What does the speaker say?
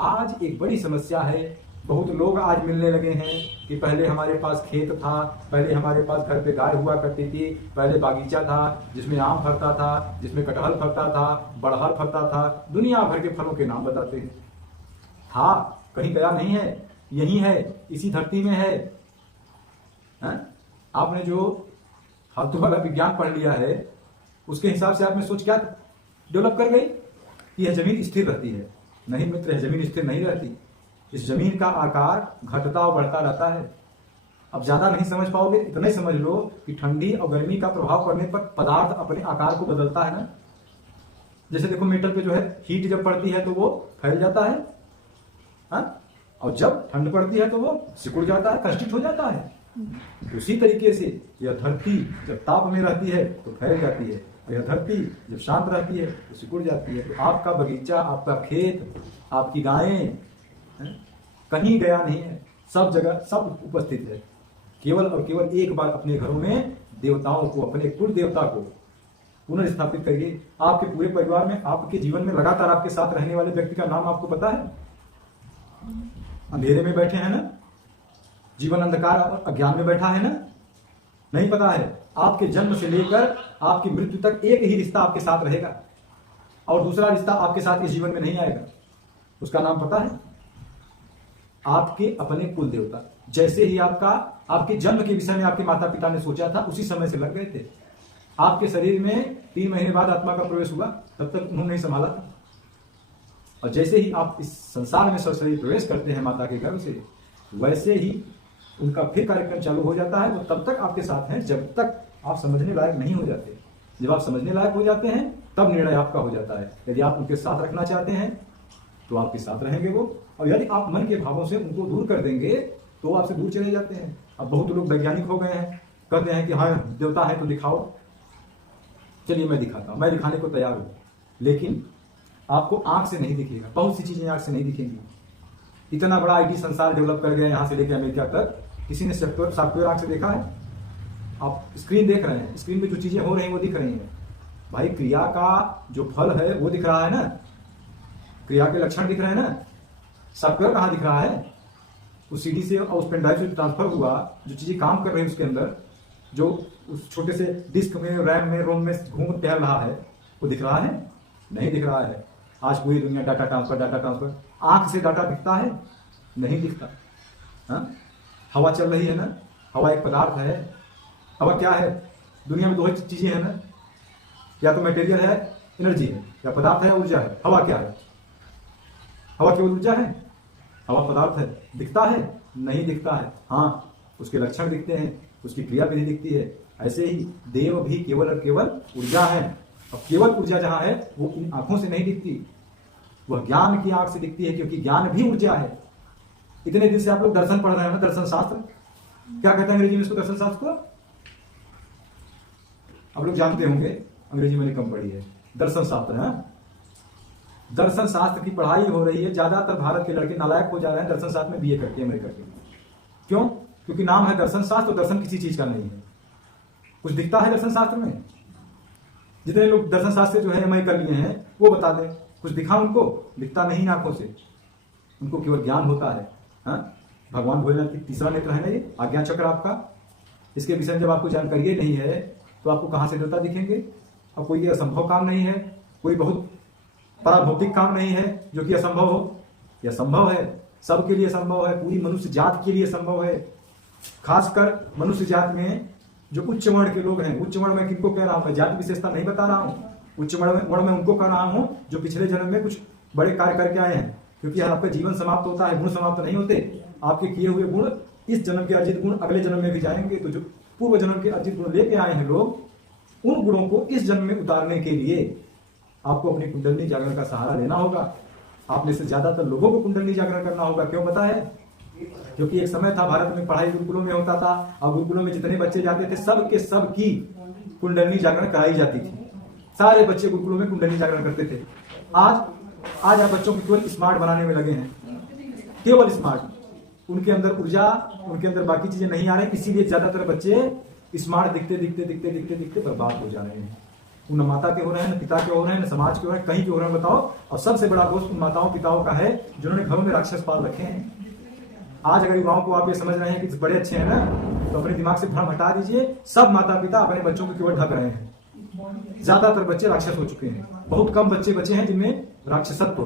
आज एक बड़ी समस्या है। बहुत लोग आज मिलने लगे हैं कि पहले हमारे पास खेत था, पहले हमारे पास घर पे गाय हुआ करती थी, पहले बागीचा था जिसमें आम फलता था, जिसमें कटहल फलता था, बड़हर फलता था। दुनिया भर के फलों के नाम बताते हैं। था, कहीं गया नहीं है, यही है, इसी धरती में है। आपने जो फालतू वाला विज्ञान पढ़ लिया है उसके हिसाब से आपने सोच क्या डेवलप कर गई कि यह जमीन स्थिर रहती है। नहीं मित्र, यह जमीन स्थिर नहीं रहती। इस जमीन का आकार घटता और बढ़ता रहता है। अब ज्यादा नहीं समझ पाओगे, इतना ही समझ लो कि ठंडी और गर्मी का प्रभाव पड़ने पर पदार्थ अपने आकार को बदलता है ना। जैसे देखो मेटल पे जो है हीट जब पड़ती है तो वो फैल जाता है, और जब ठंड पड़ती है तो वो सिकुड़ जाता है, कंस्ट्रिक्ट हो जाता है। उसी तरीके से यह धरती जब ताप में रहती है तो फैल जाती है, और यह धरती जब शांत रहती है तो सिकुड़ जाती है। तो आपका बगीचा, आपका खेत, आपकी गायें कहीं गया नहीं है, सब जगह सब उपस्थित है। केवल और केवल एक बार अपने घरों में देवताओं को, अपने कुल देवता को पुनर्स्थापित करिए। आपके पूरे परिवार में, आपके जीवन में लगातार आपके साथ रहने वाले व्यक्ति का नाम आपको पता है? अंधेरे में बैठे हैं ना, जीवन अंधकार और अज्ञान में बैठा है ना, नहीं पता है? आपके जन्म से लेकर आपकी मृत्यु तक एक ही रिश्ता आपके साथ रहेगा और दूसरा रिश्ता आपके साथ इस जीवन में नहीं आएगा। उसका नाम पता है? आपके अपने कुल देवता। जैसे ही आपके जन्म के विषय में आपके माता पिता ने सोचा था, उसी समय से लग गए थे। आपके शरीर में 3 महीने बाद आत्मा का प्रवेश हुआ, तब तक उन्होंने नहीं संभाला था। और जैसे ही आप इस संसार में सशरीर प्रवेश करते हैं माता के गर्भ से, वैसे ही उनका फिर कार्यक्रम चालू हो जाता है। वो तब तक आपके साथ हैं जब तक आप समझने लायक नहीं हो जाते। जब आप समझने लायक हो जाते हैं तब निर्णय आपका हो जाता है। यदि आप उनके साथ रखना चाहते हैं तो आपके साथ रहेंगे वो, और यदि आप मन के भावों से उनको दूर कर देंगे तो आपसे दूर चले जाते हैं। अब बहुत लोग वैज्ञानिक हो गए हैं, कहते हैं कि हाँ देवता है तो दिखाओ। चलिए मैं दिखाता हूं, मैं दिखाने को तैयार हूं, लेकिन आपको आंख से नहीं दिखेगा। बहुत सी चीजें आंख से नहीं दिखेंगी। इतना बड़ा आईटी संसार डेवलप कर गया यहां से लेकर अमेरिका तक, किसी ने सॉफ्टवेयर आंख से देखा है? आप स्क्रीन देख रहे हैं, स्क्रीन पे जो चीजें हो रही हैं वो दिख रही हैं। भाई क्रिया का जो फल है वो दिख रहा है ना, क्रिया के लक्षण दिख रहे हैं ना। सॉफ्टवेयर कहाँ दिख रहा है? उस सीडी से और उस पेन ड्राइव से ट्रांसफर हुआ, जो चीजें काम कर रही है उसके अंदर, जो उस छोटे से डिस्क में, रैम में, रोम में घूम टहल रहा है, वो दिख रहा है? नहीं दिख रहा है। आज पूरी दुनिया डाटा ट्रांसफर। आंख से डाटा दिखता है? नहीं दिखता। हवा चल रही है ना, हवा एक पदार्थ है। हवा क्या है? दुनिया में 2 ही चीजें हैं ना, या तो मटेरियल है, एनर्जी है, या पदार्थ है, ऊर्जा है। हवा क्या है? हवा केवल ऊर्जा है? हवा पदार्थ है। दिखता है? नहीं दिखता है। हाँ, उसके लक्षण दिखते हैं, उसकी क्रिया विधि दिखती है। ऐसे ही देव भी केवल और केवल ऊर्जा है, और केवल ऊर्जा जहां है वो इन आंखों से नहीं दिखती, वह ज्ञान की आंख से दिखती है, क्योंकि ज्ञान भी ऊर्जा है। इतने दिन से आप लोग दर्शन पढ़ रहे हैं ना, दर्शन शास्त्र क्या कहते हैं अंग्रेजी में इसको? दर्शन शास्त्र को आप लोग जानते होंगे, अंग्रेजी मैंने कम पढ़ी है। दर्शन शास्त्र है, दर्शन शास्त्र की पढ़ाई हो रही है। ज्यादातर भारत के लड़के नालायक हो जा रहे हैं दर्शन शास्त्र में बीए करके, अमेरिका के। क्यों? क्योंकि नाम है दर्शन शास्त्र, तो दर्शन किसी चीज का नहीं है। कुछ दिखता है दर्शन शास्त्र में? जितने लोग दर्शन शास्त्र जो है एमआई कर लिए हैं वो बता दें, कुछ दिखा उनको? दिखता नहीं आंखों से, उनको केवल ज्ञान होता है। भगवान भोलेनाथ की तीसरा नेत्र है ना ये, आज्ञा चक्र आपका। इसके विषय में जब आपको जानकारी नहीं है तो आपको कहां से देवता दिखेंगे? और कोई असंभव काम नहीं है, कोई बहुत पराभौतिक काम नहीं है जो कि असंभव हो। यह संभव है, सबके लिए संभव है, पूरी मनुष्य जात के लिए संभव है। खासकर मनुष्य जात में जो उच्च वर्ण के लोग हैं, उच्च वर्ण में किनको कह रहा हूं मैं, जाति विशेषता नहीं बता रहा हूं, उच्च वर्ण में उनको कह रहा हूं जो पिछले जन्म में कुछ बड़े कार्य करके आए हैं। क्योंकि आपका जीवन समाप्त होता है, गुण समाप्त नहीं होते। आपके किए हुए गुण, इस जन्म के अर्जित गुण अगले जन्म में भी जाएंगे। तो जो पूर्व जन्म के अर्जित गुण लेके आए हैं लोग, उन गुणों को इस जन्म में उतारने के लिए आपको अपनी कुंडली जागरण का सहारा लेना होगा। आपने से ज्यादातर लोगों को कुंडली जागरण करना होगा। क्यों पता है? क्योंकि एक समय था भारत में पढ़ाई गुरुकुलों में होता था, और गुरुकुलों में जितने बच्चे जाते थे सब के सब की कुंडली जागरण कराई जाती थी। सारे बच्चे गुरुकुलों में कुंडली जागरण करते थे। आज आप बच्चों को केवल स्मार्ट बनाने में लगे हैं, केवल स्मार्ट। उनके अंदर ऊर्जा, उनके अंदर बाकी चीजें नहीं आ रही, इसीलिए ज्यादातर बच्चे स्मार्ट दिखते दिखते बर्बाद हो जा रहे हैं। वो न माता के हो रहे हैं, न पिता के हो रहे हैं, न समाज के हो रहे हैं, कहीं के हो रहे हैं, बताओ। और सबसे बड़ा दोष उन माताओं पिताओं का है जिन्होंने घरों में राक्षस पाल रखे हैं। आज अगर युवाओं को आप ये समझ रहे हैं कि बड़े अच्छे हैं ना, तो अपने दिमाग से भ्रम हटा दीजिए। सब माता पिता अपने बच्चों को केवल ढक रहे हैं। ज्यादातर बच्चे राक्षस हो चुके हैं, बहुत कम बच्चे बचे हैं जिनमें राक्षसत्व